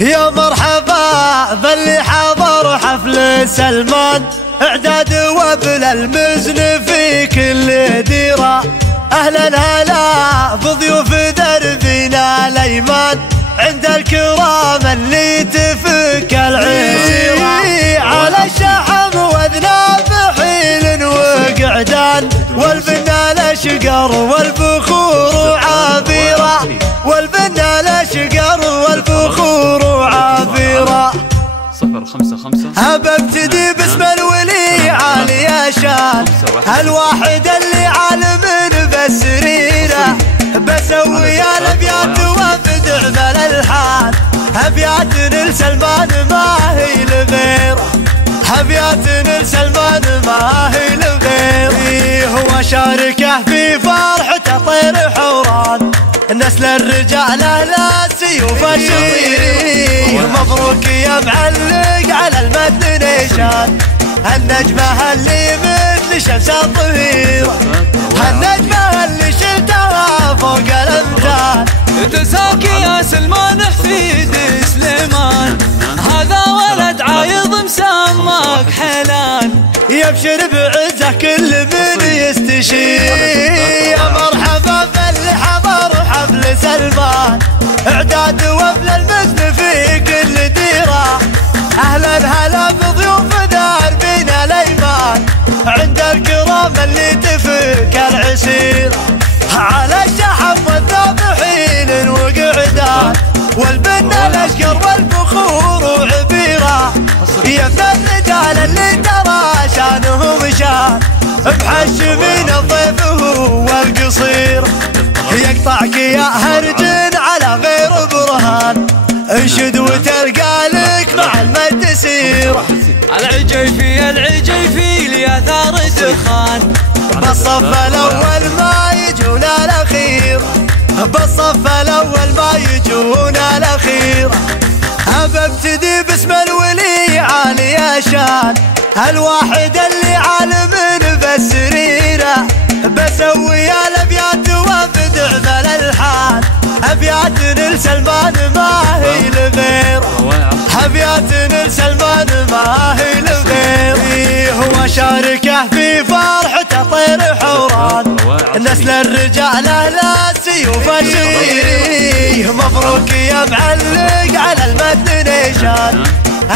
يا مرحبا باللي حضر حفل سلمان، اعداد وابل المزن في كل ديرة. اهلا هلا بضيوف دربنا الايمان، عند الكرام اللي تفك العسيرة. على الشحم وذناب حيل وقعدان، والبنا الاشقر والبخور عابرة، والبنا الاشقر والبخور عابرة. 055 ابتدي باسم الولي عالي شان، الواحد اللي عالم بسريره، بسوي الابيات وابدع بالالحان. ابيات لسلمان ما هي لغيره، ابيات لسلمان ما هي لغيره. هو شاركه في فرحته طير حوران، نسل الرجال اهل السيوف الشطير. مبروك يا معلق على المتن نيشان، النجمة اللي مثل شمس الظهيرة، النجمة اللي شلتها فوق الامثال. تساكي يا سلمان حفيد سليمان، هذا ولد عايض مسماك حلان. يبشر بعزه كل من يستشير. يا مرحبا باللي حضر حفل سلمان، اعداد وابل المزن في كل ديره. اهلا هلا بضيوف دربنا الايمان، عند الكرام اللي تفك العسير. على الشحم والذابحين وقعدان، والبنا الاشقر والبخور وعبيره. يا ابن الرجال اللي ترى شانهم شان، محشمين الضيف هو القصير. يقطعك يا هرجن على غير برهان، انشد وتلقى لك مع المد سيره. العجيفي العجيفي ليثار دخان، بالصف الاول ما يجون الاخير، بالصف الاول ما يجون الاخير. ابتدي باسم الولي عالي شان، الواحد اللي عالم بسريره، بسوي الابيات وابدع بالالحان. ابيات لسلمان ما هي لغيره، ابيات لسلمان ما هي لغيره. هو شاركه في فرحته طير حوران، نسل الرجال اهل السيوف الشطير. مبروك يا معلق على المتن نيشان،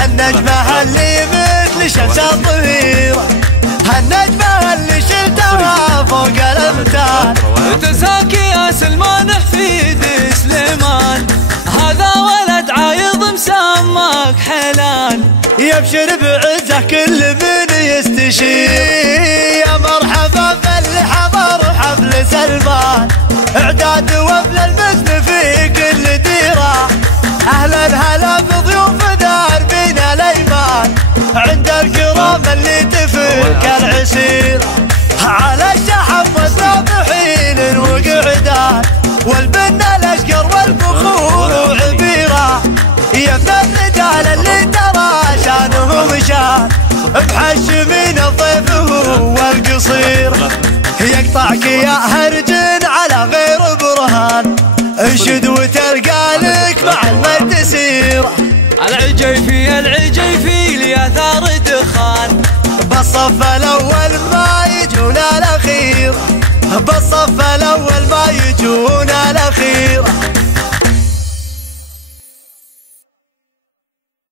النجمة اللي مثل شمس الظهيرة، النجمة اللي شلتها فوق الامثال. تساكي يا سلمان حفيد سليمان، هذا ولد عايض مسماك حلان. يبشر بعزه كل من يستشير. يا مرحبا باللي حضر حفل سلمان، اعداد وابل المزن في كل ديره. اهلا هلا بضيوف دربنا الايمان، عند الكرام اللي تفك العسير. على الشحم والذابحين وقعدان، والبنا الاشقر والبخور وعبيره. يا ابن الرجال اللي ترى شانهم شان، محشمين الضيف هو القصير. يقطعك يا هرجن على غير برهان، انشد وتلقى لك مع المد سيره. العجيفي العجيفي ليثار دخان، بالصف الاول ما يجون الاخير، بالصف الاول ما يجون